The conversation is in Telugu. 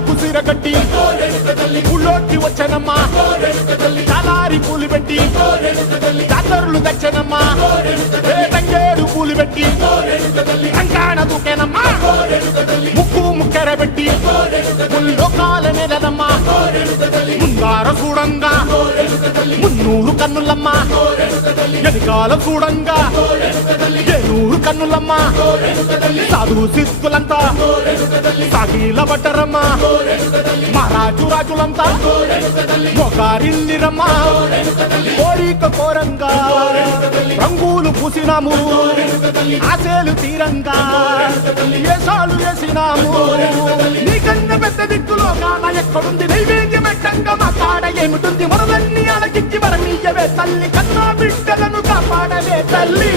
ఊళ్ళకు సిరగట్టి ఊళ్ళోకి వచ్చనమ్మా చాలారి పూలు పెట్టి జాతరులు తెచ్చనమ్మా తంగేడు పూలు పెట్టి కంకాణ దూకేనమ్మా ముక్కు ముక్కెర పెట్టి ముల్లోకాల నెలనమ్మా ముందార చూడంగా మున్నూరు కన్నులమ్మా ఎనికాల చూడంగా ఏనూరు కన్నులమ్మా సాధువు సిద్ధులంతా సాగిల బట్టరమ్మా మహారాజు రాజులంతా మొగారిల్లిరమ్మా కోరిక కోరంగా రంగులు పూసినాము ఆశలు తీరంగా ఏసాలు వేసినాము నీకన్నా పెద్ద దిక్కులో కాన ఎక్కడుంది నైవేద్యం పెట్టంగా మా కాడ ఏమిటుంది మనలన్నీ అలకిచ్చి మరణీయవే తల్లి కన్నా బిడ్డలను కాపాడవే తల్లి